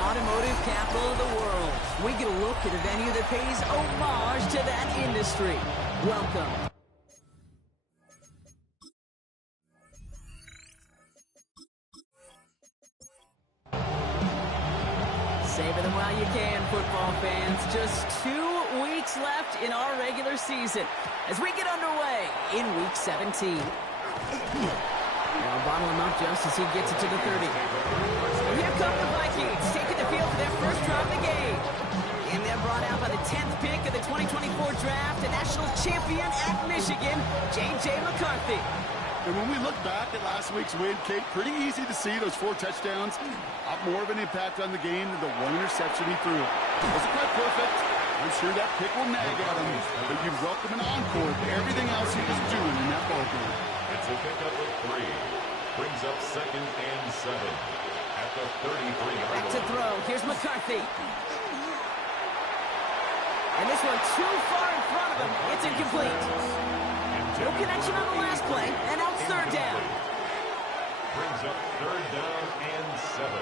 automotive capital of the world, we get a look at a venue that pays homage to that industry. Welcome. Savor them while you can, football fans. Just 2 weeks left in our regular season as we get underway in Week 17. Now bottle him up just as he gets it to the 30. Here come the Vikings, taking the field for their first drive of the game. And they're brought out by the 10th pick of the 2024 draft, the national champion at Michigan, J.J. McCarthy. And when we look back at last week's win, Kate, pretty easy to see those 4 touchdowns. More of an impact on the game than the 1 interception he threw. Wasn't quite perfect. I'm sure that pick will nag at him, but you welcome an encore for everything else he was doing in that ballgame. It's a pickup of 3. Brings up 2nd and 7 at the 33-yard Back to throw. Here's McCarthy. And this one too far in front of him. It's incomplete. No connection on the last play, and now it's 3rd down. Brings up 3rd down and 7.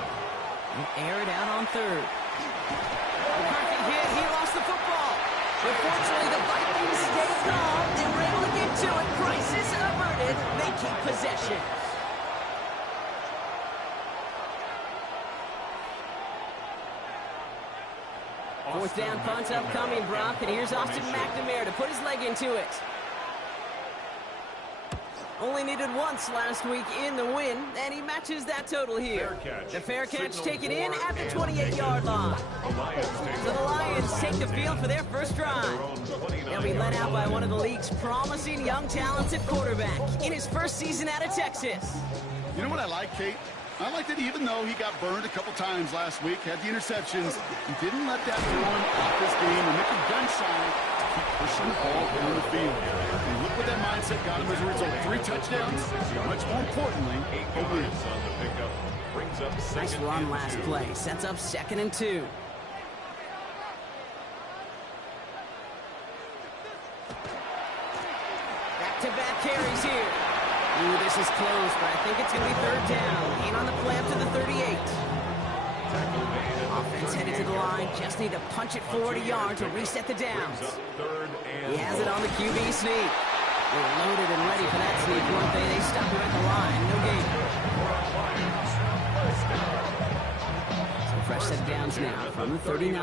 Air it out on 3rd. McCarthy hit. He lost the football. But fortunately, the Vikings stay calm. They were able to get to it. Crisis averted. They keep possession. Fourth down punt upcoming, Brock, and here's Austin McNamara to put his leg into it. Only needed once last week in the win, and he matches that total here. The fair catch taken in at the 28-yard line. So the Lions take the field for their first drive. They'll be led out by one of the league's promising young talents at quarterback in his first season out of Texas. You know what I like, Kate? I like that even though he got burned a couple times last week, had the interceptions, he didn't let that throw him off this game and make him gun shy to keep pushing the ball down the field. And look what that mindset got him as a result. 3 touchdowns, much more importantly, a win. Nice run last play. Sets up 2nd and 2. Back-to-back carries here. Ooh, this is close, but I think it's going to be 3rd down. In on the play up to the 38. Offense headed to the line. Just need to punch it 40 yards to reset the downs. He has it on the QB sneak. They were loaded and ready for that sneak, weren't they? They stopped him at the line. No gain. So fresh set of downs now from the 39.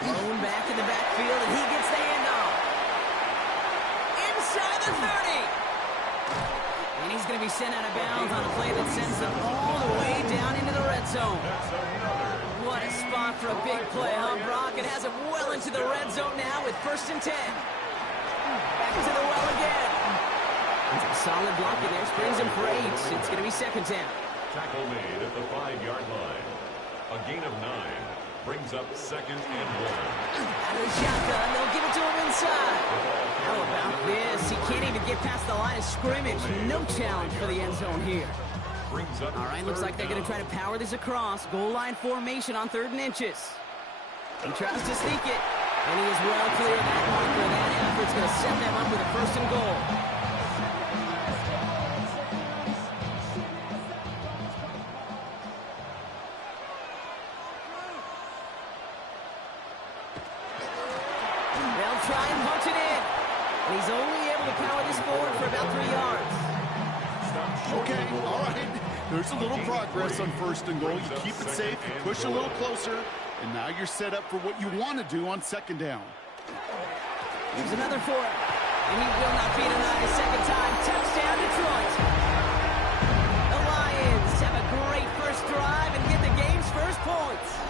Thrown back in the backfield, and he gets the handoff. Inside the 30. And he's going to be sent out of bounds on a play that sends them all the way down into the red zone. What a spot for a big play, huh, Brock? It has him well into the red zone now with 1st and 10. Back to the well again. It's a solid block in there. Springs him for 8. It's going to be 2nd down. Tackle made at the 5-yard line. A gain of 9. Brings up 2nd and 1. Out of the shotgun, they'll give it to him inside. How about this? He can't even get past the line of scrimmage. No challenge for the end zone here. All right, looks like they're going to try to power this across. Goal line formation on 3rd and inches. He tries to sneak it, and he is well clear of that marker. That effort's going to set them up with a 1st and goal. Try and punch it in. And he's only able to power this forward for about 3 yards. Okay, all right. There's a little progress on 1st and goal. You keep it safe, you push a little closer, and now you're set up for what you want to do on 2nd down. Here's another for him. And he will not be denied a 2nd time. Touchdown, Detroit. The Lions have a great first drive and get the game's first points.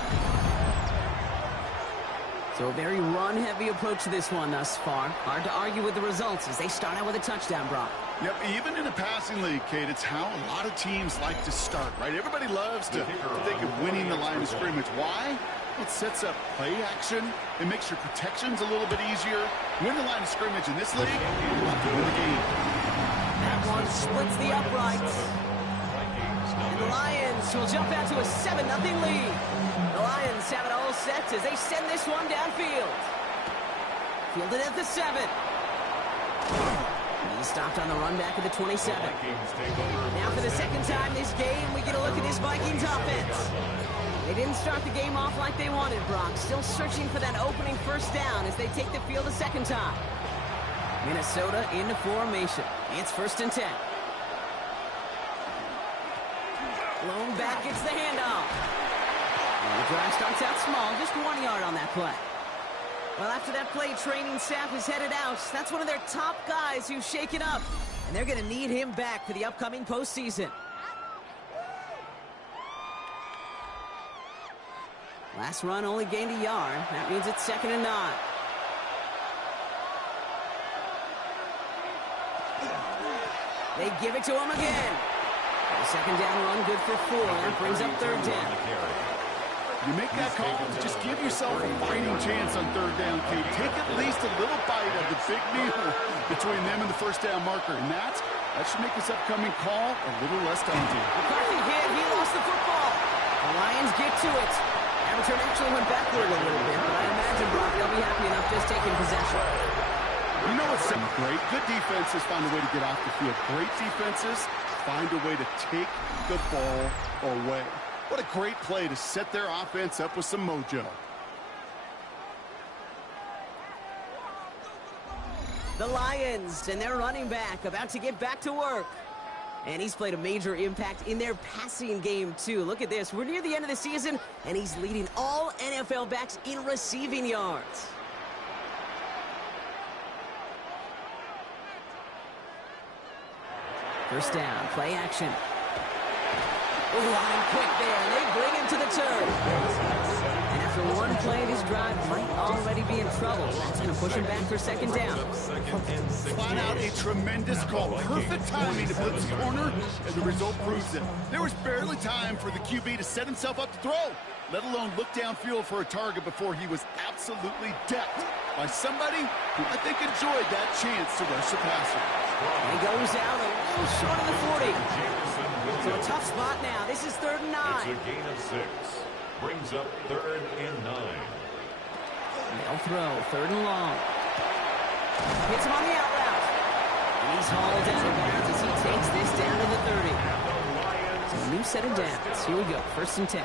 So a very run-heavy approach to this one thus far. Hard to argue with the results as they start out with a touchdown, Brock. Yep, even in a passing league, Kate, it's how a lot of teams like to start, right? Everybody loves to think of winning the line of scrimmage. Why? It sets up play action. It makes your protections a little bit easier. Win the line of scrimmage in this league, you have to win the game. That one splits the uprights. And the Lions will jump out to a 7-0 lead. The Lions have it all set as they send this one downfield. Fielded at the 7. He stopped on the run back at the 27. Now for the second time this game, we get a look at this Vikings offense. They didn't start the game off like they wanted, Brock. Still searching for that opening first down as they take the field a second time. Minnesota into formation. It's 1st and 10. Lone back gets the handoff. And the drive starts out small, just 1 yard on that play. Well, after that play, training staff is headed out. That's one of their top guys who's shaken up. And they're going to need him back for the upcoming postseason. Last run only gained a yard. That means it's 2nd and 9. They give it to him again. The second down run good for 4. That brings up 3rd down. You make that call, just give yourself a fighting chance on 3rd down, Kate. Take at least a little bite of the big meal between them and the first down marker. And that should make this upcoming call a little less daunting. McCarthy hit. He lost the football. The Lions get to it. That return actually went backward a little bit, but I imagine, Brock, they'll be happy enough just taking possession. You know what's great? Good defenses find a way to get off the field. Great defenses find a way to take the ball away. What a great play to set their offense up with some mojo. The Lions and their running back about to get back to work. And he's played a major impact in their passing game, too. Look at this. We're near the end of the season, and he's leading all NFL backs in receiving yards. First down, play action. Line quick there, and they bring him to the turn. And after one play, this drive might already be in trouble. That's going to push him back for 2nd down. Flat out a tremendous call. Perfect timing to blitz the corner, and the result proves it. There was barely time for the QB to set himself up to throw, let alone look downfield for a target before he was absolutely decked by somebody who I think enjoyed that chance to rush the passer. He goes out a little short of the 40. So a tough spot now. This is 3rd and 9. It's a gain of 6. Brings up 3rd and 9. They'll throw 3rd and long. Hits him on the out route. And he's hauled out of bounds as he takes this down to the 30. So a new set of downs. Here we go. 1st and 10.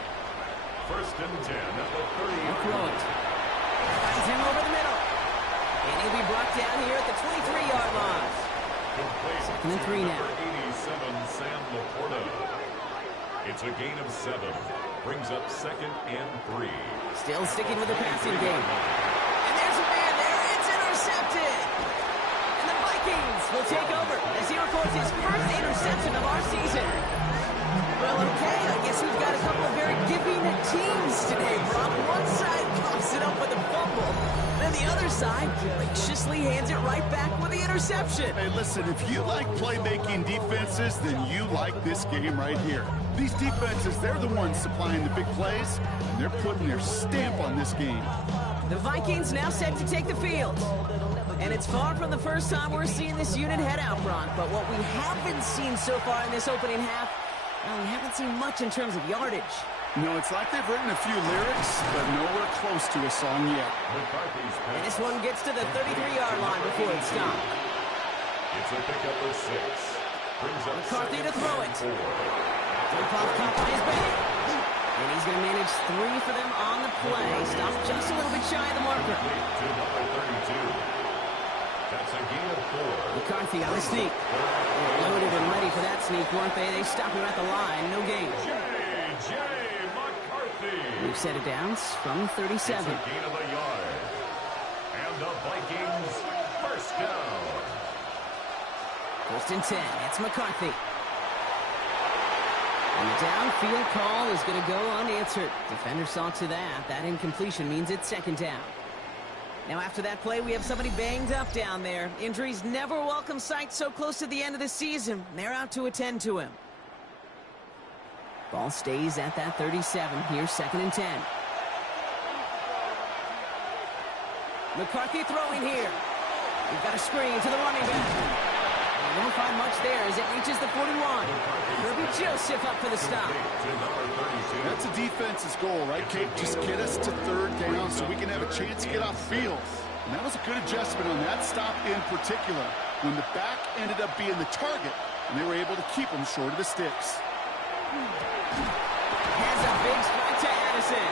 1st and 10 at the 30. They'll throw it. Finds him over the middle. And he'll be brought down here at the 23-yard line. 2nd and 3 now. 87, Sam Laporta. It's a gain of 7. Brings up 2nd and 3. Still sticking with the passing game. And there's a man there. It's intercepted. And the Vikings will take over as he records his first interception of our season. Well, okay, I guess we've got a couple of very giving teams today, Brock. One side coughs it up with a fumble. Then the other side graciously hands it right back with the interception. Hey, listen, if you like playmaking defenses, then you like this game right here. These defenses, they're the ones supplying the big plays, and they're putting their stamp on this game. The Vikings now set to take the field. And it's far from the first time we're seeing this unit head out, Brock. But what we haven't seen so far in this opening half, well, we haven't seen much in terms of yardage. No, it's like they've written a few lyrics, but nowhere close to a song yet. And this one gets to the 33-yard line before it's stopped. It's a pickup of 6. Brings up McCarthy to throw it. Tip-off caught by his back. And he's going to manage 3 for them on the play. Stopped just a little bit shy of the marker. To number 32. That's a gain of 4. McCarthy on the sneak. They were loaded and ready for that sneak, weren't they? They stopped him at the line. No gain. J.J. McCarthy. We've set it down from 37. It's a gain of a yard. And the Vikings first down. 1st and 10. It's McCarthy. And the downfield call is going to go unanswered. Defender saw to that. That incompletion means it's 2nd down. Now after that play, we have somebody banged up down there. Injuries never a welcome sight so close to the end of the season. They're out to attend to him. Ball stays at that 37. Here's 2nd and 10. McCarthy throwing here. We've got a screen to the running back. They won't find much there as it reaches the 41. Kirby Joseph up for the stop. That's a defense's goal, right, Kate? Just get us to 3rd down so we can have a chance to get off field. And that was a good adjustment on that stop in particular. when the back ended up being the target, and they were able to keep him short of the sticks. Has a big strike to Addison.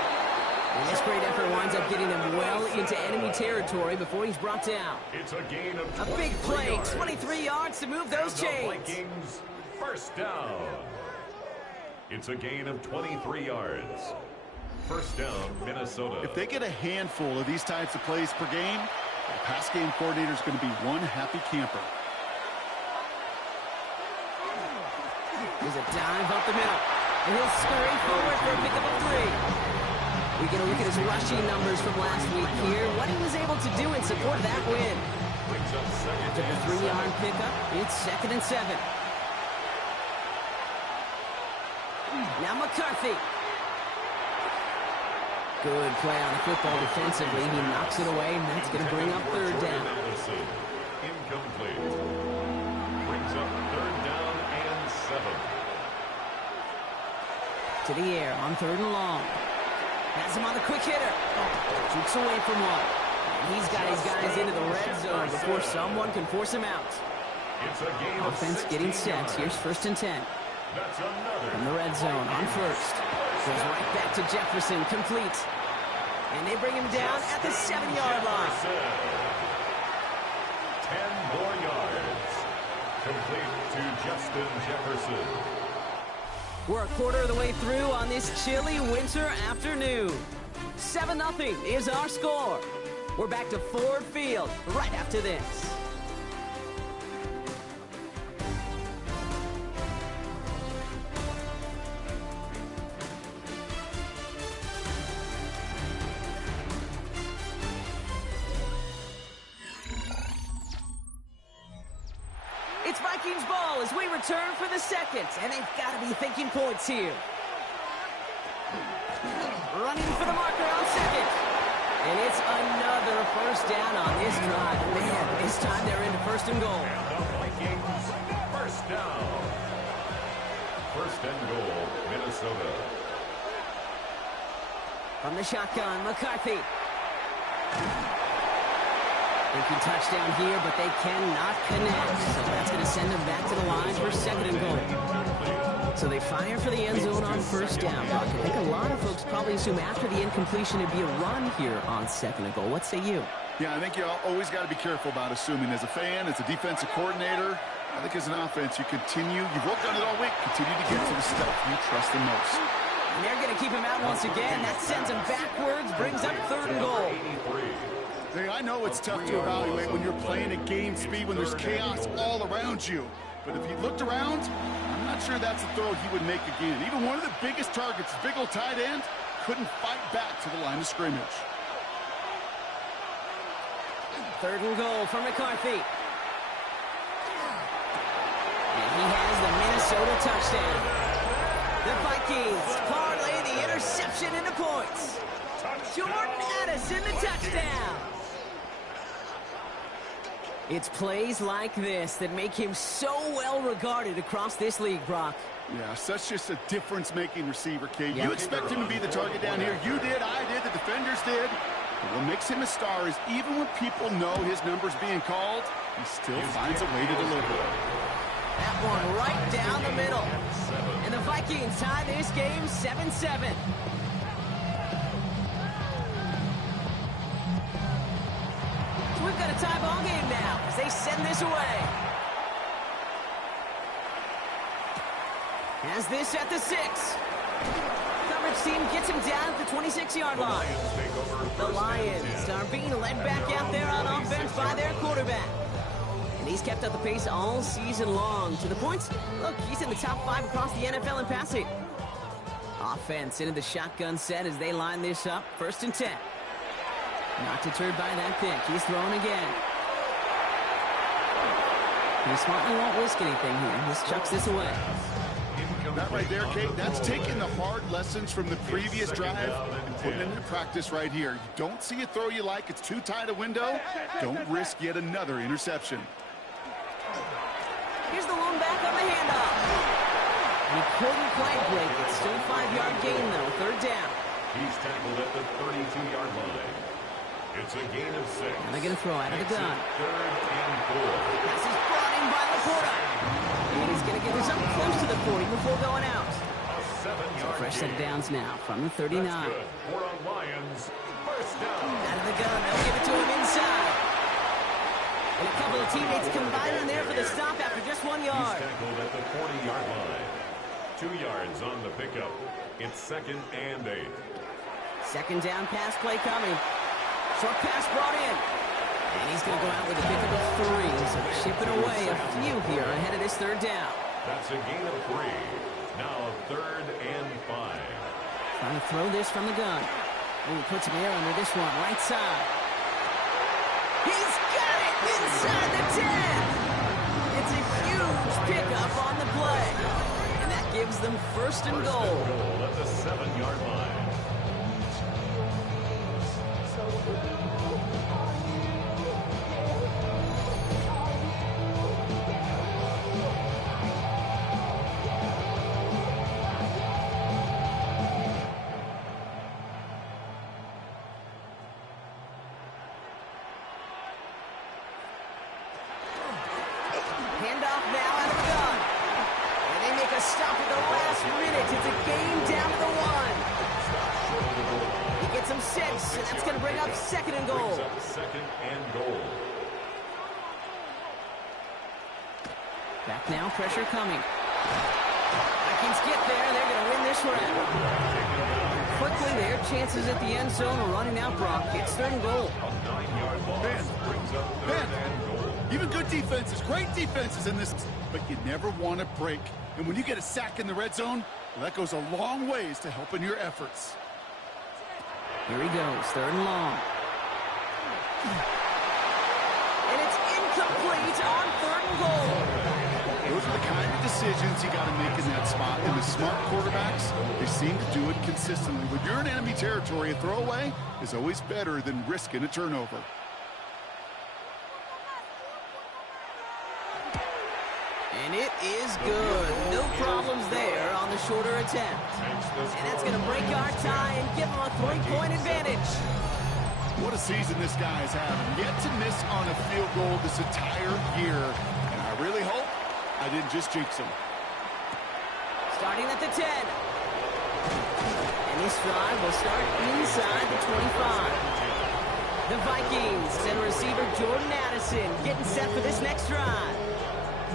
And this great effort winds up getting them well into enemy territory before he's brought down. It's a gain of A big play, 23 yards to move those the chains. Vikings first down. It's a gain of 23 yards. First down, Minnesota. If they get a handful of these types of plays per game, the pass game coordinator is going to be one happy camper. There's a dive up the middle. And he'll scurry forward for a pickup of 3. We get a look at his rushing numbers from last week here. What he was able to do in support of that win. Brings up second After the and 3-yard pickup, it's 2nd and 7. Now McCarthy. Good play on the football defensively. He knocks it away, and that's going to bring up 3rd down. Incomplete. Brings up 3rd down and 7. To the air on 3rd and long. Has him on the quick hitter. Jukes away from one. And he's got his guys into the red zone before someone can force him out. It's a game Offense of getting 16 set. yards. Here's 1st and 10. That's another. From the red zone on 1st. Goes right back to Jefferson. Complete. And they bring him down at the 7-yard line. 10 more yards. Complete to Justin Jefferson. We're a quarter of the way through on this chilly winter afternoon. 7-0 is our score. We're back to Ford Field right after this. It's Vikings ball as we return for the 2nd, and they've got to be thinking points here. Running for the marker on 2nd. And it's another 1st down on this drive. Man, this time they're into 1st and goal. And the Vikings first down. 1st and goal, Minnesota. From the shotgun, McCarthy. Thinking touchdown here, but they cannot connect. So that's going to send them back to the line for 2nd and goal. So they fire for the end zone on 1st down. Brock, I think a lot of folks probably assume after the incompletion it'd be a run here on 2nd and goal. What say you? Yeah, I think you always got to be careful about assuming. As a fan, as a defensive coordinator, I think as an offense, you've worked on it all week, continue to get to the stuff you trust the most. And they're going to keep him out once again. That sends him backwards, brings up 3rd and goal. Hey, I know it's tough to evaluate when you're playing at game speed, when there's chaos all around you. But if he looked around, I'm not sure that's a throw he would make again. Even one of the biggest targets, big old tight end, couldn't fight back to the line of scrimmage. 3rd and goal for McCarthy. And he has the Minnesota touchdown. The Vikings parlay the interception into points. Jordan Addison, the touchdown. It's plays like this that make him so well regarded across this league, Brock. Yeah, such just a difference-making receiver, Kate. Yeah. You expect him to be the target down here. You did, I did, the defenders did. But what makes him a star is even when people know his number's being called, he still finds a way to deliver. That one right down the middle. And the Vikings tie this game 7-7. So we've got a tie ball game now as they send this away. Has this at the 6. Coverage team gets him down at the 26-yard line. The Lions are being led back out there on offense by their quarterback. And he's kept up the pace all season long. To the points, look, he's in the top 5 across the NFL in passing. Offense into the shotgun set as they line this up. 1st and 10. Not deterred by that pick. He's throwing again. He smartly won't risk anything here. Just chucks this away. That right there, Kate, that's taking the hard lessons from the previous drive and putting it into practice right here. You don't see a throw you like, it's too tight a window, don't risk yet another interception. Here's the lone back on the handoff. He couldn't quite break it. Still 5-yard gain, though. 3rd down. He's tackled at the 32-yard line. It's a gain of 6. And they're going to throw out of the gun. Third and 4. Pass is brought in by Laporta. And he's going to get this up close to the 40 before going out. A 7-yard Fresh set of gain. downs now from the 39. That's good for a Lions first down. Out of the gun, they'll give it to him inside. And a couple of teammates combining there for the stop after just 1 yard. He's tackled at the 40-yard line. 2 yards on the pickup. It's 2nd and 8. Second down pass play coming. Short pass brought in. And he's going to go out with a pickup of 3. So chipping away a few here ahead of this third down. That's a gain of 3. Now 3rd and 5. Trying to throw this from the gun. Ooh, puts some air under this one. Right side. He's got it inside the 10. It's a huge pickup on the play. And that gives them first and goal. Goal at the 7-yard line. Handoff now out of the gun. And they make a stop at the last minute. It's a game down to the 1. He gets him 6, and that's going to bring up 2nd and goal. Brings up 2nd and goal. Back now, pressure coming. Vikings get there. They're going to win this round. Quickly, their chances at the end zone are running out, Brock. It's 3rd and goal. A 9-yard loss brings up 3rd and goal. Even good defenses, great defenses in this, but you never want to break. And when you get a sack in the red zone, well, that goes a long ways to helping your efforts. Here he goes, 3rd and long. And it's incomplete on 3rd and goal. Those are the kind of decisions you got to make in that spot. And the smart quarterbacks, they seem to do it consistently. When you're in enemy territory, a throwaway is always better than risking a turnover. And it is good. No problems there on the shorter attempt. And that's going to break our tie and give them a 3-point advantage. What a season this guy is having. Yet to miss on a field goal this entire year. And I really hope I didn't just jinx him. Starting at the 10. And this drive will start inside the 25. The Vikings and receiver Jordan Addison getting set for this next drive.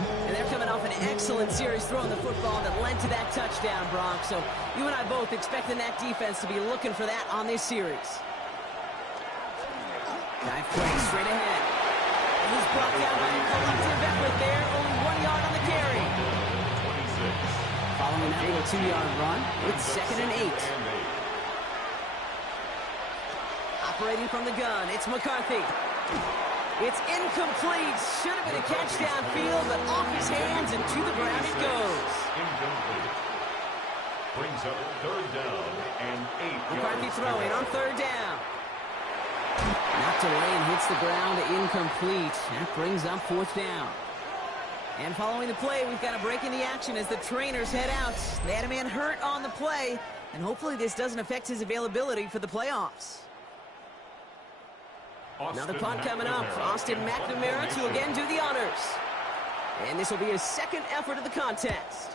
And they're coming off an excellent series throwing the football that led to that touchdown, Brock. So you and I both expecting that defense to be looking for that on this series. Dive play straight ahead. And he's brought down by a collective effort there. Only 1 yard on the carry. 26. Following that little 2-yard run, it's 2nd and 8. Operating from the gun, it's McCarthy. It's incomplete. Should have been a catch downfield, but off his hands and to the ground it goes. Incomplete. Brings up 3rd down and 8 McCarthy yards. throwing on 3rd down. Knocked away and hits the ground, incomplete. That brings up 4th down. And following the play, we've got a break in the action as the trainers head out. They had a man hurt on the play, and hopefully this doesn't affect his availability for the playoffs. Another punt coming up. Austin McNamara to again do the honors. And this will be his 2nd effort of the contest.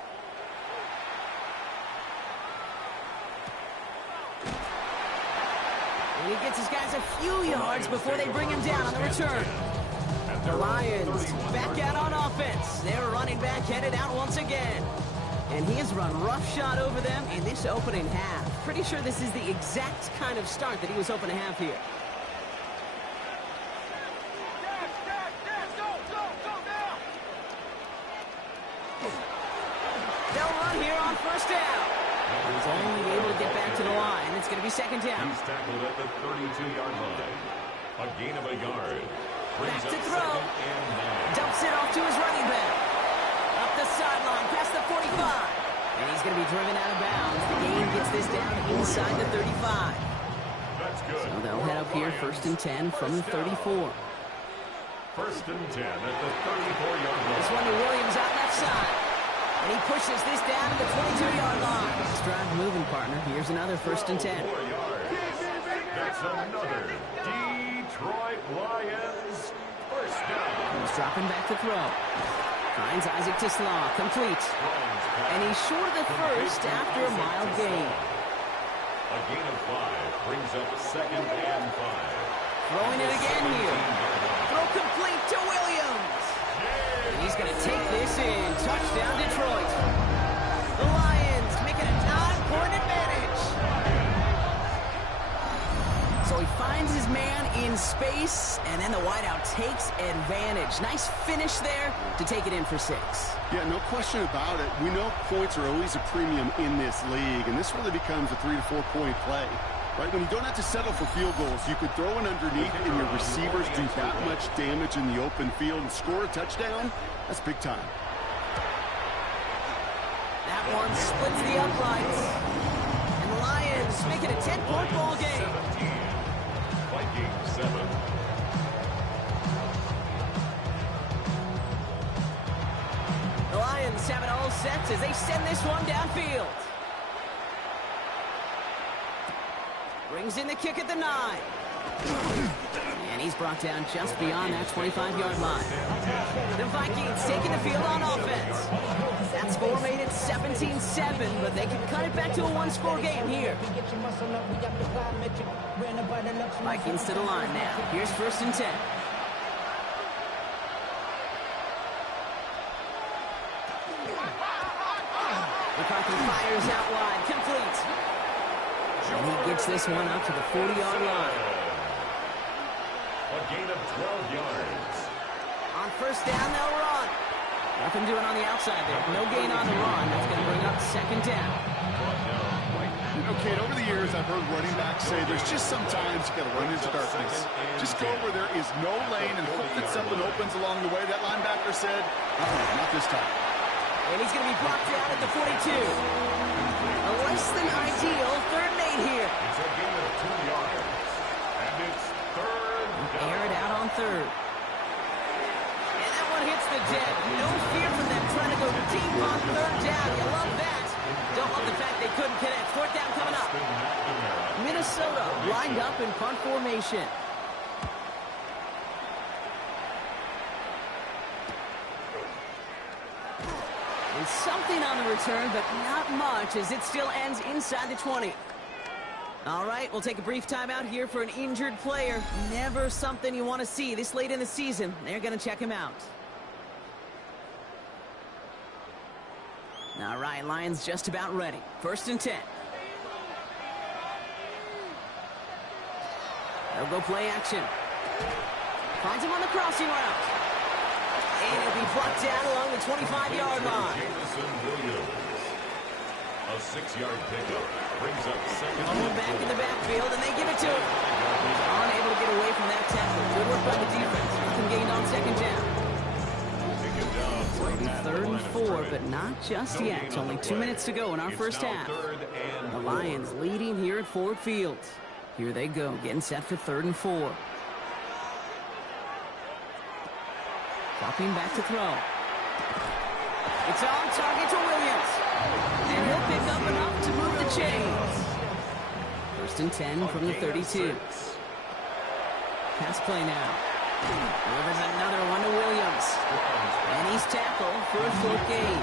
And he gets his guys a few yards before they bring him down on the return. The Lions back out on offense. Their running back headed out once again. And he has run roughshod over them in this opening half. Pretty sure this is the exact kind of start that he was hoping to have here. They'll run here on 1st down. He's only able to get back to the line. It's going to be 2nd down. He's tackled at the 32-yard line. A gain of a yard. Back to throw. Dumps it off to his running back. Up the sideline, past the 45. And he's going to be driven out of bounds. The gain gets this down inside the 35. That's good. So they'll head up here 1st and 10 from the 34. 1st and 10 at the 34-yard line. This one to Williams out left side. And he pushes this down to the 22-yard line. Let's drive moving, partner. Here's another 1st and 10. 4 yards. That's another Detroit Lions, first down. He's dropping back to throw. Finds Isaac Tisslaw, complete. And he's short of the first after a mild gain. A gain of 5 brings up 2nd and 5. Throwing it again here. Throw complete to Williams. And he's going to take this in. Touchdown, Detroit. The Lions making a 9-point advantage. So he finds his man in space, and then the wideout takes advantage. Nice finish there to take it in for 6. Yeah, no question about it. We know points are always a premium in this league, and this really becomes a 3 to 4 point play. Right, when you don't have to settle for field goals, you could throw it underneath and your receivers do that much damage in the open field and score a touchdown. That's big time. That one splits the uprights. And the Lions make it a 10-point ball game. 17. Vikings 7. The Lions have it all set as they send this one downfield. Brings in the kick at the 9. And he's brought down just beyond that 25-yard line. The Vikings taking the field on offense. That score made it 17-7, but they can cut it back to a one-score game here. Vikings to the line now. Here's 1st and 10. McCarthy fires out wide, complete. And he gets this one up to the 40-yard line. A gain of 12 yards. On 1st down, they'll run. Nothing doing on the outside there. No gain on the run. That's going to bring up 2nd down. Okay, over the years, I've heard running backs say there's just sometimes you got to run into darkness. Just go where there is no lane and hope that something opens along the way. That linebacker said, not this time. And he's going to be brought down at the 42. A less than ideal 3rd and 8 here. It's a gain of 2 yards. And it's 3rd down. Air it out on 3rd. And that one hits the deck. No fear from them trying to go deep on 3rd down. You love that. Don't love the fact they couldn't connect. 4th down coming up. Minnesota lined up in punt formation. And something on the return, but not much as it still ends inside the 20. All right, we'll take a brief timeout here for an injured player. Never something you want to see this late in the season. They're going to check him out. All right, Lions just about ready. 1st and 10. They'll go play action. Finds him on the crossing route. And he'll be brought down along the 25-yard line. Jameson Williams. A 6-yard pickup brings up 2nd. Going back in the backfield, and they give it to him. He's unable to get away from that tackle. Good work by the defense. Nothing gained on 2nd down. So it'll be 3rd and 4, but not just yet. Only 2 minutes to go in our first half. The Lions leading here at Ford Field. Here they go, getting set for 3rd and 4. Dropping back to throw. It's on target to Williams. And he'll pick up enough to move the chains. 1st and 10 from the 32. Pass play now. Delivers another one to Williams. And he's tackled for a 4th gain.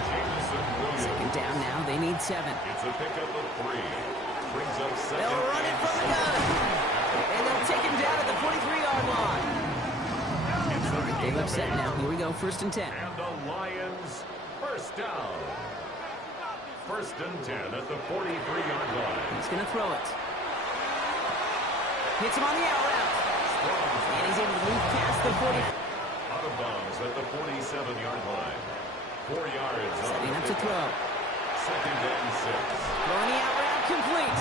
2nd down now, they need 7. It's a pickup of 3. Brings up 2nd. They'll run it from the gun. And they'll take him down at the 43-yard line. They've upset now. Here we go, 1st and 10. And the Lions, 1st down. 1st and 10 at the 43-yard line. He's going to throw it. Hits him on the out route. And he's able to move past the 40. Out of bounds at the 47-yard line. 4 yards. Setting up to throw. 2nd and 6. Throwing the out route complete.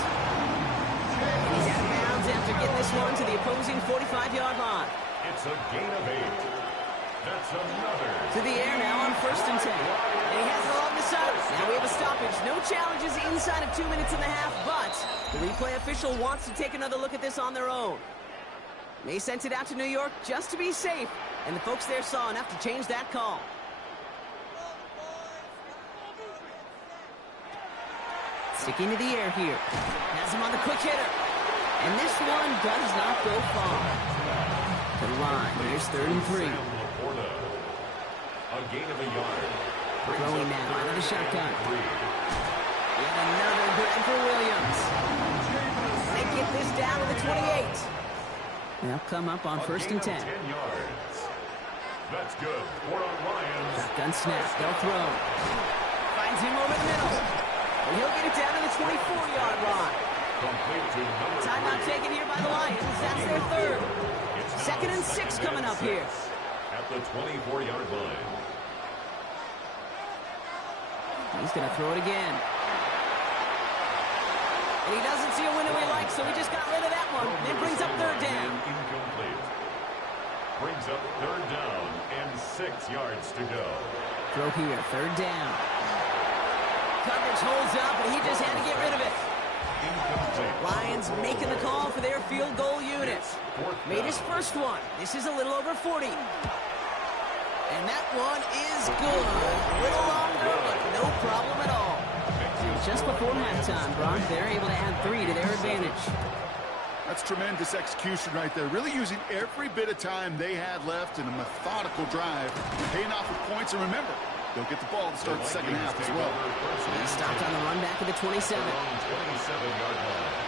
And he's out of bounds after getting this one to the opposing 45-yard line. It's a gain of 8. That's another. To the air now on 1st and 10. And he has it along the side. Now we have a stoppage. No challenges inside of 2 minutes and a half, but the replay official wants to take another look at this on their own. They sent it out to New York just to be safe, and the folks there saw enough to change that call. Sticking to the air here. Has him on the quick hitter. And this one does not go far. to the line. Here's 3rd and 3. Sam Laporta. A gain of a yard. Throwing now out of the shotgun. Yet another grab for Williams. They get this down to the 28. They'll come up on 1st and 10. 10 yards. That's good for the Lions. Shotgun snap. They'll throw. Finds him over the middle. And he'll get it down to the 24-yard line. Complete to number Timeout 3. taken here by the Lions. That's their 3rd. 2nd and 6 coming up here. At the 24-yard line. He's going to throw it again. And he doesn't see a window he likes, so he just got rid of that one. Then brings up 3rd down. Incomplete. Brings up 3rd down and 6 yards to go. Throw here, 3rd down. Coverage holds up, and he just had to get rid of it. Incomplete. Lions making the call for their field goal unit. Made his first one. This is a little over 40. And that one is good. A little longer, but no problem at all. Just before halftime, Brock, they're able to add 3 to their advantage. That's tremendous execution right there. Really using every bit of time they had left in a methodical drive. Paying off with points. And remember, they'll get the ball to start the second half as well. He stopped on the run back at the 27. 27-yard line.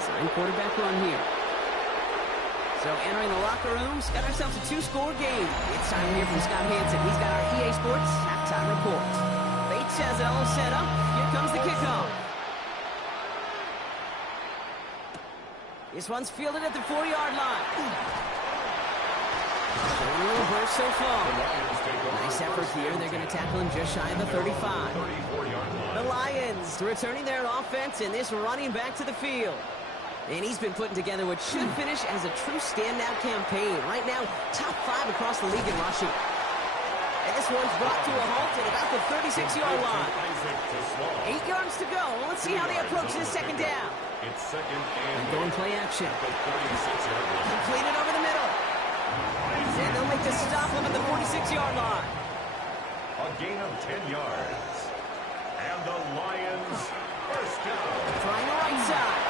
Design quarterback run here. So entering the locker rooms, got ourselves a 2-score game. It's time here from Scott Hansen. He's got our EA Sports halftime report. Bates has it all set up. Here comes the kickoff. This one's fielded at the 4-yard line. A little burst so far. Nice effort here. They're going to tackle him just shy of the 35. 34-yard line. The Lions returning their offense and this running back to the field. And he's been putting together what should finish as a true standout campaign. Right now, top 5 across the league in rushing. And this one's brought to a halt at about the 36-yard line. 8 yards to go. Let's see how they approach this 2nd down. It's 2nd and Going play action. the 36-yard line. Completed over the middle. And they'll make the stop up at the 46-yard line. A gain of 10 yards. And the Lions first down. Trying the right side.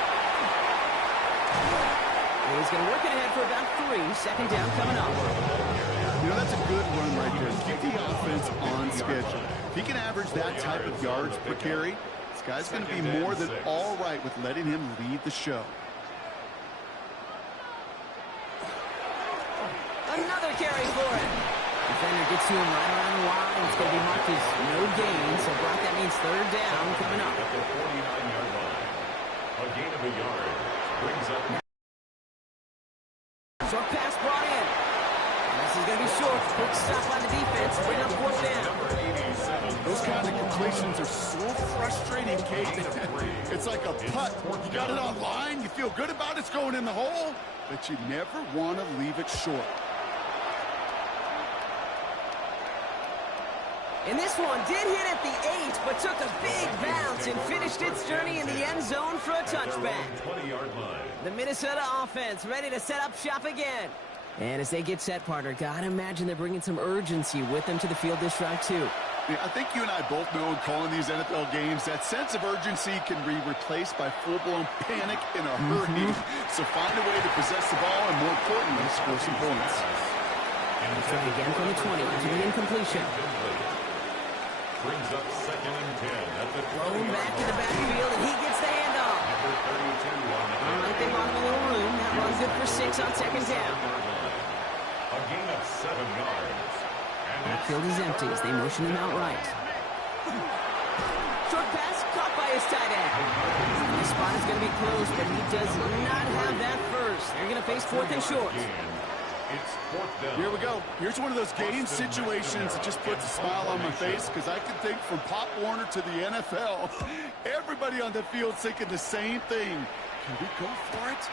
And he's going to work it ahead for about 3. 2nd down coming up. You know, that's a good run right there. Keep the offense on schedule. If he can average that type of yards per carry, this guy's going to be more than all right with letting him lead the show. Another carry for him. Defender gets to him right around the line. It's going to be marked as no gain. So, Brock, that means 3rd down coming up. At the 49-yard line. A gain of a yard. Brings up. Short pass brought in. And this is going to be short. Quick stop by the defense. Bring up 4th down. Number 87. Those kind of completions are so frustrating, Kate. It's like a putt. You got it on line. You feel good about it's going in the hole, but you never want to leave it short. And this one did hit at the 8, but took a big bounce and finished its journey in the end zone for a touchback. 20-yard line. The Minnesota offense ready to set up shop again. And as they get set, partner, gotta imagine they're bringing some urgency with them to the field this drive, too. Yeah, I think you and I both know in calling these NFL games, that sense of urgency can be replaced by full-blown panic in a hurry. So find a way to possess the ball and, more importantly, score some points. And Try again from the 20 to the incompletion. Brings up 2nd and 10 at the Thrown back to the backfield, and he gets the handoff. Number 32 on the All right, they bought him a little room. That run good for 6 on 2nd down. A gain of 7 yards. And it's Field is empty as they motion him out right. Short pass caught by his tight end. The spot is going to be close, but he does not have that first. They're going to face 4th and short. It's 4th down. Here we go. Here's one of those game situations that just puts a smile on my face, because I can think from Pop Warner to the NFL, everybody on the field thinking the same thing. Can we go for it?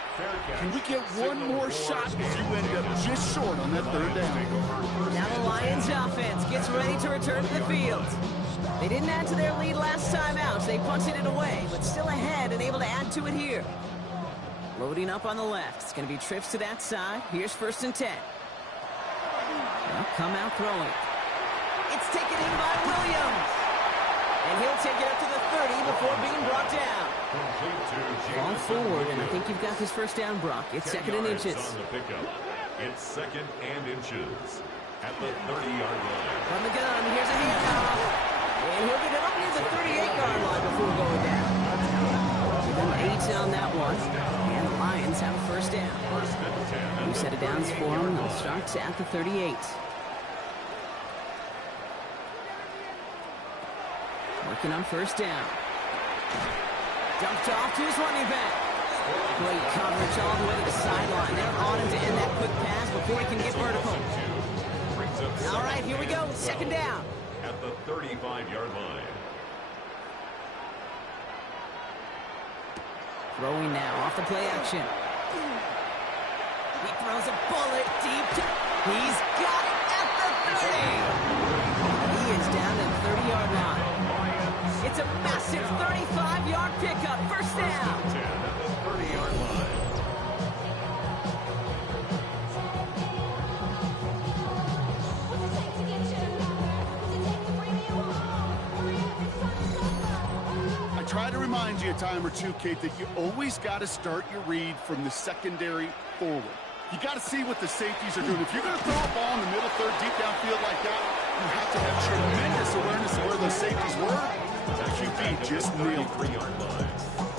Can we get one more shot as you end up just short on that 3rd down? Now the Lions offense gets ready to return to the field. They didn't add to their lead last time out. They punted it away, but still ahead and able to add to it here. Loading up on the left. It's going to be trips to that side. Here's 1st and 10. They'll come out throwing. It's taken in by Williams. And he'll take it up to the 30 before being brought down. Complete to Ball Jameson forward, and I Williams. think you've got this first down, Brock. It's 10 second and yards inches. on the pickup. It's second and inches at the 30-yard line. From the gun, here's a handoff. And he'll get it up near the 38-yard line before going down. Give them 8 on that one. And the Lions have a first down. First and 10. New set of downs for them. They'll start at the 38. Working on first down. Dumped off to his running back. Great coverage all the way to the sideline. They're on him to end that quick pass before he can get vertical. Brings up All right, here we go. Second down. at the 35-yard line. Throwing now off the play action. He throws a bullet deep. He's got it at the 30. He is down at the 30-yard line. It's a massive 35-yard pickup. First down. 10 at the 30-yard line. I try to remind you a time or two, Kate, that you always got to start your read from the secondary forward. You got to see what the safeties are doing. If you're going to throw a ball in the middle third, deep downfield like that, you have to have tremendous awareness of where those safeties were. The QB just nailed it. 3-yard line.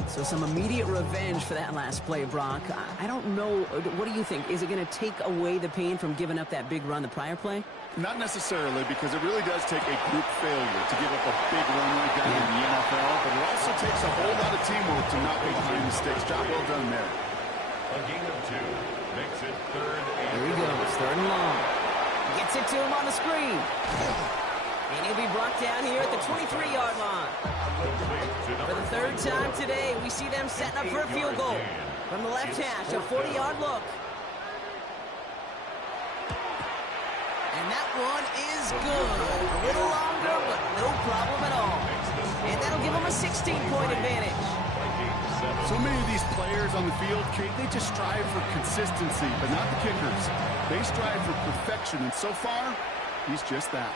So some immediate revenge for that last play, Brock. I don't know. What do you think? Is it going to take away the pain from giving up that big run the prior play? Not necessarily, because it really does take a group failure to give up a big run like that in the NFL, but it also takes a whole lot of teamwork to not be behind the sticks. Job well done there. A gain of 2 makes it third and Here he goes, third and long. Gets it to him on the screen. And he'll be brought down here at the 23-yard line. For the third time today, we see them setting up for a field goal. From the left hash, a 40-yard look. And that one is good. A little longer, but no problem at all. And that'll give them a 16-point advantage. So many of these players on the field, Kate, they just strive for consistency, but not the kickers. They strive for perfection, and so far, he's just that.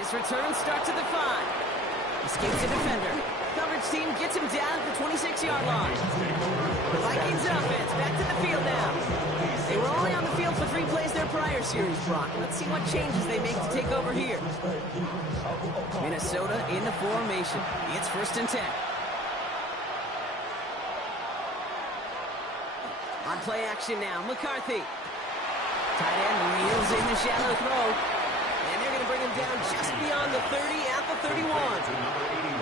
His return starts at the 5. Escapes the defender. Coverage team gets him down at the 26-yard line. The Vikings offense back to the field now. They were only on the field for 3 plays their prior series, Brock. Let's see what changes they make to take over here. Minnesota in the formation. It's first and 10. On play action now, McCarthy. Tight end wheels in the shallow throw. And they're going to bring him down just beyond the 30 at the 31. to number 81.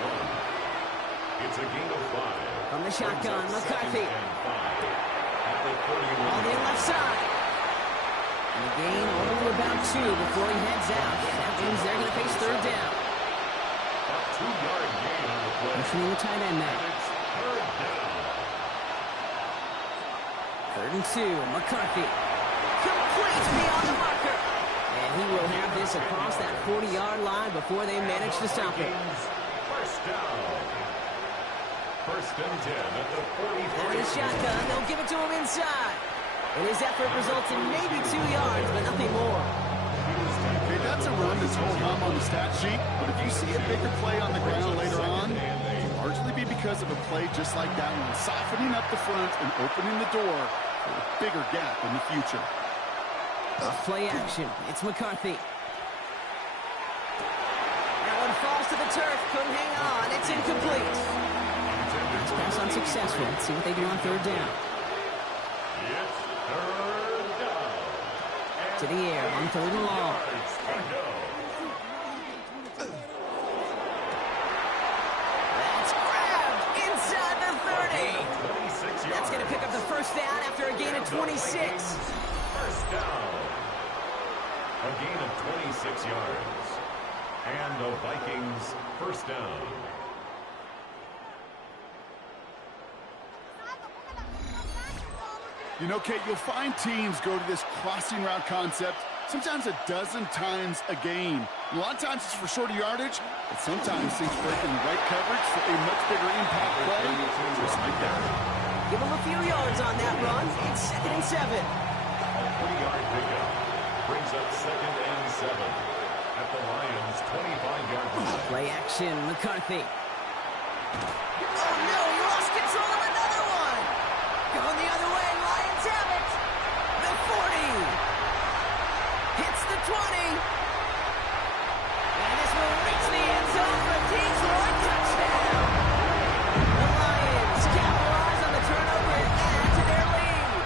It's a gain of 5. From the shotgun, McCarthy. At the 31. On the left side. And the gain only about 2 before he heads out. That means they're going to face third down. A 2-yard gain on the play. Pushing the tight end now. It's third down. Third and 2, McCarthy. Complete beyond the marker. And he will have this across that 40-yard line before they manage to stop it. First down. First and 10 at the And 43. his shotgun, they'll give it to him inside. And his effort results in maybe 2 yards, but nothing more. Okay, that's a run that's hold on the stat sheet, but if you see a bigger play on the ground later on, it'll largely be because of a play just like that one, softening up the front and opening the door for a bigger gap in the future. Off play action. It's McCarthy. That one falls to the turf. Couldn't hang on. It's incomplete. Last pass unsuccessful. Let's see what they do on third down. It's third down. To the air on third and long. Yards to go. That's grabbed inside the 30. 26 yards. That's going to pick up the first down after a gain of 26. First down. A gain of 26 yards. And the Vikings first down. You know, Kate, you'll find teams go to this crossing route concept sometimes a dozen times a game. A lot of times it's for shorter yardage, but sometimes things break in the right coverage for a much bigger impact play, just like that. Give him a few yards on that run. It's second and 7. A 3-yard pickup brings up second and 7 at the Lions' 25-yard line. Play action, McCarthy. And this will reach the end zone for a Detroit touchdown. The Lions capitalize on the turnover and add to their lead.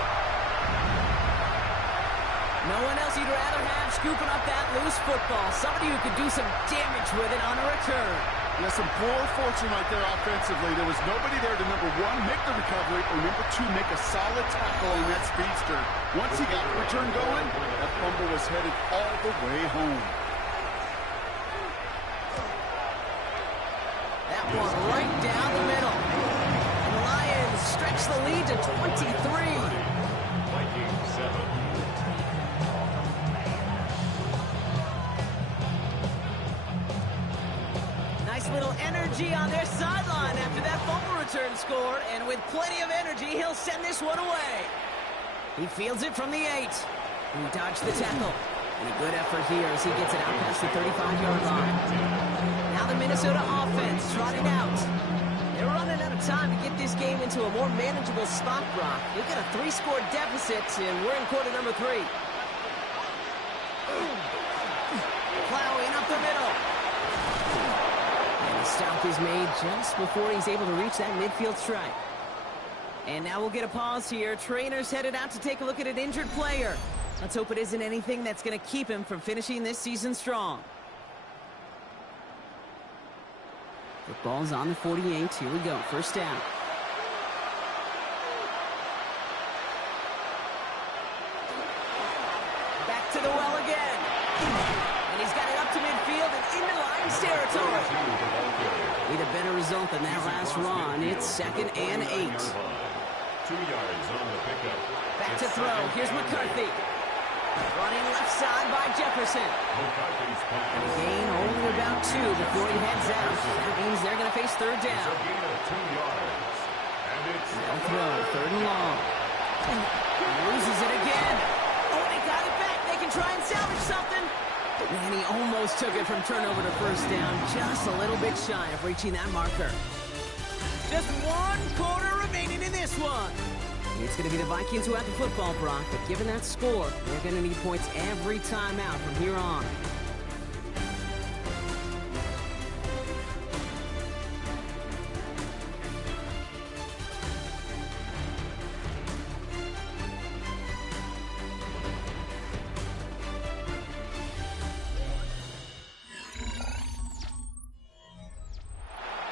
No one else you'd rather have scooping up that loose football. Somebody who could do some damage with it on a return. Yeah, some poor fortune right there offensively. There was nobody there to, number one, make the recovery, or number two, make a solid tackle on that speedster. Once he got the return going, that fumble was headed all the way home. That one right down the middle. And the Lions stretch the lead to 23. Vikings 7. Nice little energy on their sideline after that fumble return score, and with plenty of energy, he'll send this one away. He fields it from the 8. He dodged the tackle. And a good effort here as he gets it out past the 35-yard line. Now the Minnesota offense trotting out. They're running out of time to get this game into a more manageable spot, Brock. We've got a 3-score deficit, and we're in quarter number 3. Plowing up the middle. And the stop is made just before he's able to reach that midfield strike. And now we'll get a pause here. Trainer's headed out to take a look at an injured player. Let's hope it isn't anything that's going to keep him from finishing this season strong. Football's on the 48. Here we go. First down. Back to the well again. And he's got it up to midfield and into Lions territory. Need a better result than that last run. It's 2nd and 8. 2 yards on the pickup. Back to throw. Here's McCarthy. Running left side by Jefferson. McCarthy's pass. And a gain only about 2 before he heads out. That means they're going to face third It's down. a gain of 2 yards. And it's They'll throw. 3rd and long. Loses it again. Oh, they got it back. They can try and salvage something. Man, he almost took it from turnover to first down. Just a little bit shy of reaching that marker. Just 1 quarter remaining in this one. It's going to be the Vikings who have the football, Brock, but given that score, they're going to need points every time out from here on.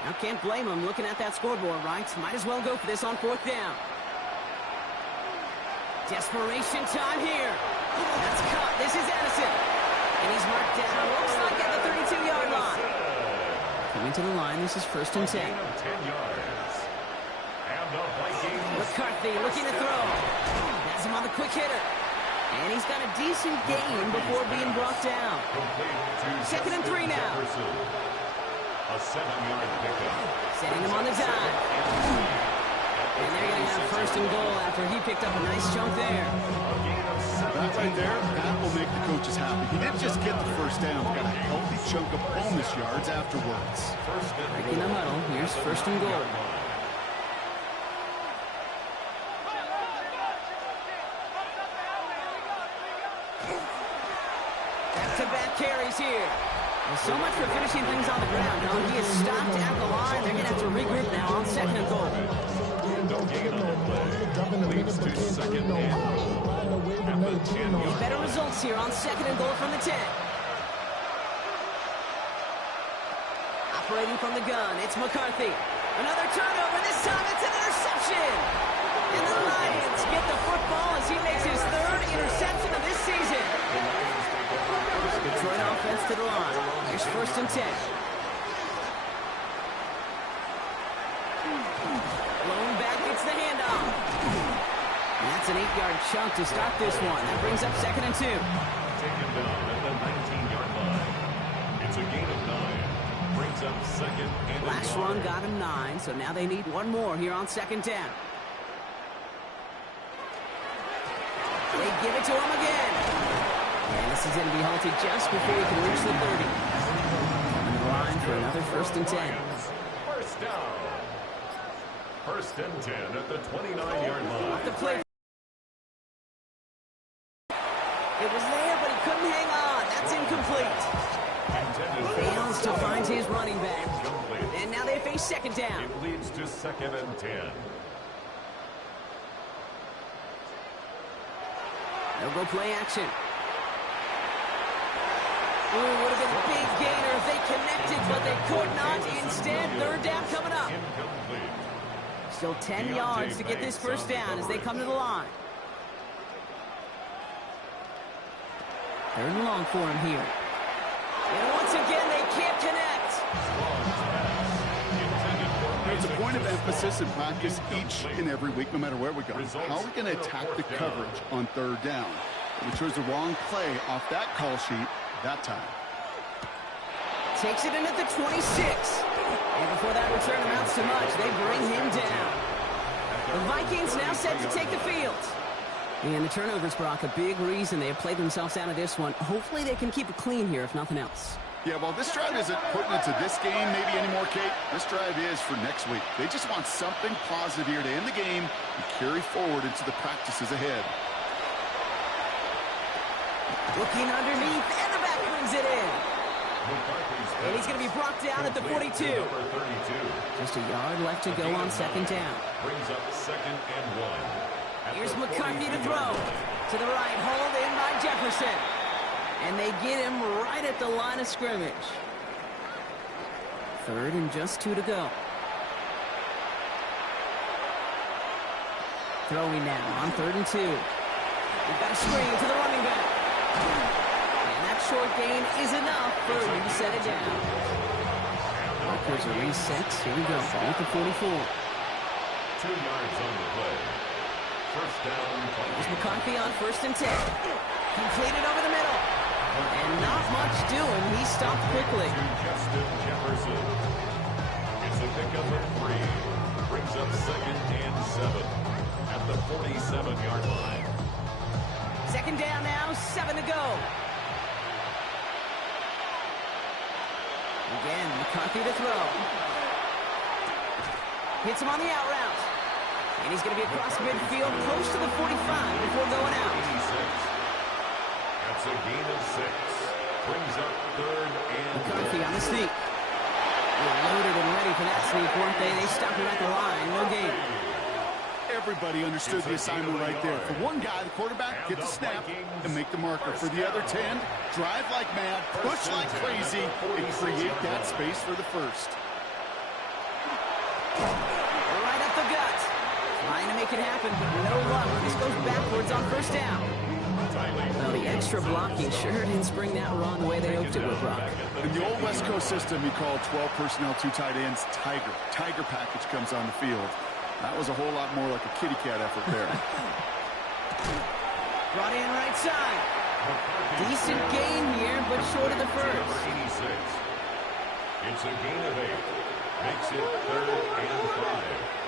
Now, can't blame him looking at that scoreboard, right? Might as well go for this on 4th down. Desperation time here. That's caught. This is Addison. And he's marked down. Looks like at the 32-yard line. Coming to the line, this is 1st and 10. 10 yards. And the Vikings. McCarthy looking to throw. Has him on the quick hitter. And he's got a decent gain before being brought down. Complete to 2nd and 3 now. Jefferson. A 7-yard pickup. Setting him on the dive. And they're going to have 1st and goal after he picked up a nice chunk there. That right there, that will make the coaches happy. He didn't just get the first down, he got a healthy chunk of bonus yards afterwards. Breaking the huddle, here's 1st and goal. Back-to-back carries here. Well, so much for finishing things on the ground. No, he is stopped at the line. They're going to have to regroup now on 2nd and goal. No gain on the play. Leads to 2nd and goal. Better results here on 2nd and goal from the 10. Operating from the gun, it's McCarthy. Another turnover. This time it's an interception. And the Lions get the football as he makes his 3rd interception of this season. Detroit offense to the line. Here's 1st and 10. Blown back, gets the handoff. And that's an 8-yard chunk to start this one. That brings up 2nd and 2. Taken down at the 19-yard line. It's a gain of 9. Brings up 2nd and Last run got him 9, so now they need one more here on 2nd down. They give it to him again. And this is going to be halted just before he can reach the 30. Coming to the line for another 1st and 10. First down. 1st and 10 at the 29-yard line. The play. It was there, but he couldn't hang on. second down. It leads to 2nd and 10. They'll go play action. Ooh, would have been a big gainer if they connected, but they could not. Instead, third down coming up. Incomplete. Still 10 yards to get this first down as they come to the line. Third and long for him here. And once again, they can't connect. It's a point of emphasis in practice each and every week, no matter where we go. How are we going to attack the coverage on third down? We chose the wrong play off that call sheet that time. Takes it in at the 26. And before that return amounts to much, they bring him down. The Vikings now set to take the field. And the turnovers, Brock, a big reason they have played themselves out of this one. Hopefully they can keep it clean here, if nothing else. Yeah, well, this drive isn't putting it to this game maybe anymore, Kate. This drive is for next week. They just want something positive here to end the game and carry forward into the practices ahead. Looking underneath, and the back brings it in. And he's going to be brought down at the 42. Just a yard left to go on second down. Brings up 2nd and 1. Here's McCarthy to throw. To the right, hauled in by Jefferson. And they get him right at the line of scrimmage. Third and just 2 to go. Throwing now on 3rd and 2. We've got a screen to the running back. And that short gain is enough for him to set it down. Markers are reset. Here we go. Ball at the 44. 2 yards on the play. First down. Here's McCarthy on 1st and 10. Completed over the middle. And not much doing. He stopped quickly. Justin Jefferson. It's a pickup of 3. Brings up 2nd and 7 at the 47-yard line. Second down now, 7 to go. Again, McCarthy to throw. Hits him on the out route. And he's going to be across midfield, close to the 45 before going out. 86. That's a gain of 6. Brings up 3rd and McCarthy on the sneak. They're loaded and ready for that sneak, weren't they? They stopped him at the line. No gain. Everybody understood the assignment right there. For one guy, the quarterback, get the snap and make the marker. For the other 10, drive like mad, push like crazy, and create that space for the first. Right up the gut. Trying to make it happen, but no luck. This goes backwards on first down. Well, the extra blocking sure didn't spring that run the way they hoped it would, Brock. In the old West Coast system, you call 12 personnel, 2 tight ends, Tiger. Tiger package comes on the field. That was a whole lot more like a kitty cat effort there. Brought in right side. Decent gain here, but short of the first. 86. It's a gain of 8. Makes it 3rd and 5.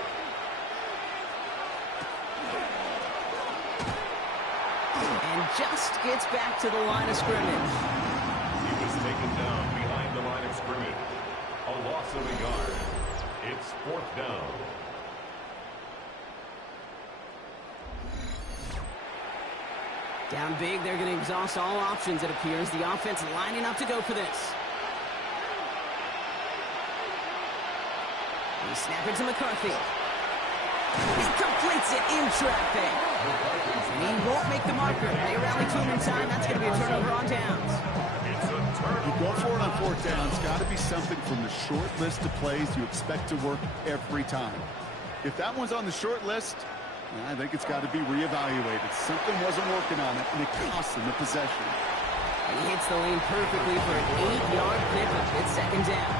And just gets back to the line of scrimmage. He was taken down behind the line of scrimmage. A loss of a yard. It's 4th down. Down big, they're going to exhaust all options, it appears. The offense lining up to go for this. He snapped it to McCarthy. He completes it in traffic. And he won't make the marker. They rally to him in time. That's going to be a turnover on downs. You go for it on 4th down. It's got to be something from the short list of plays you expect to work every time. If that one's on the short list, I think it's got to be reevaluated. Something wasn't working on it, and it cost them the possession. He hits the lane perfectly for an 8-yard pickup. It's second down.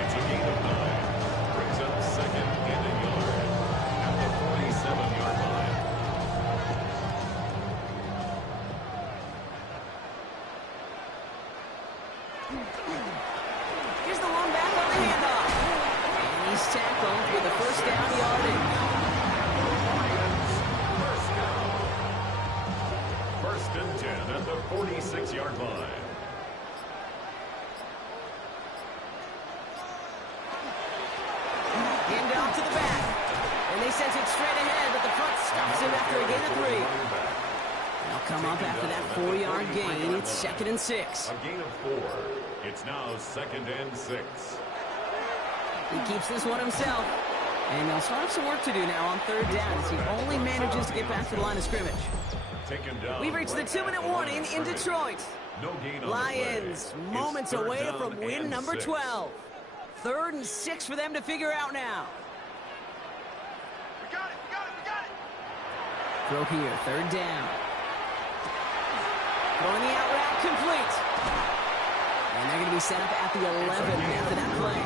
It's a gain of 9. Brings up 2nd and a yard at the 47-yard line. Here's the one back on the handoff. And he's tackled with a first down yardage. First and 10 at the 46-yard line. Handoff to the back. And they sent it straight ahead, but the front stops him after a gain of 3. They'll come up after that 4-yard gain. It's 2nd and 6. A gain of 4. It's now 2nd and 6. He keeps this one himself. And they'll start some work to do now on 3rd down as he only manages to get back to the line of scrimmage. Taken down. We've reached the 2-minute warning in Detroit. No gain on Lions, the play. moments It's 3rd away down from win and number 6. 12. 3rd and 6 for them to figure out now. We got it. Throw here, 3rd down. Throwing the out route complete. And they're going to be set up at the 11 after that play.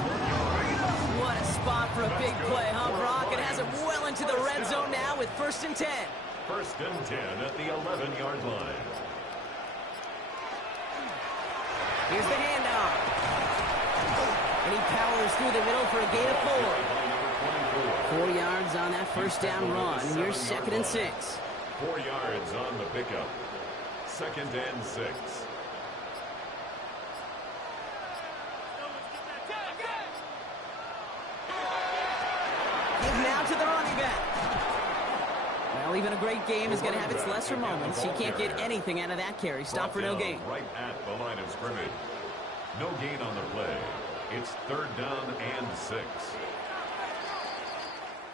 What a spot for a big play, huh, Brock? It has it well into the red zone now with 1st and 10. 1st and 10 at the 11-yard line. Here's the handoff. And he powers through the middle for a gain of 4. 4 yards on that 1st down run. Here's 2nd and 6. 4 yards on the pickup. 2nd and 6. Give now to the running back. Well, even a great game is going to have its lesser moments. He can't get anything out of that carry. Stop for no gain. Right at the line of scrimmage. No gain on the play. It's 3rd down and 6.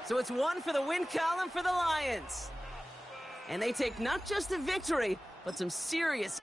So it's 1 for the win column for the Lions. And they take not just a victory, but some serious